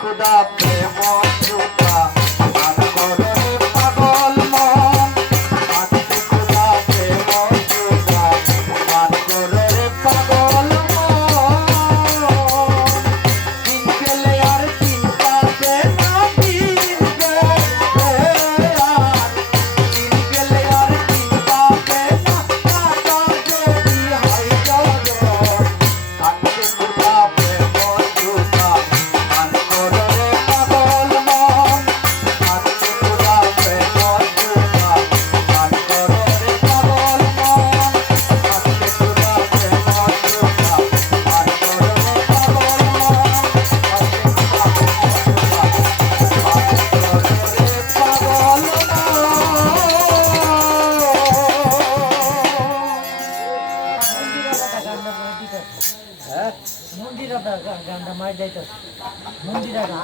খুদা প্রেম যাইতেছে মন্দিরে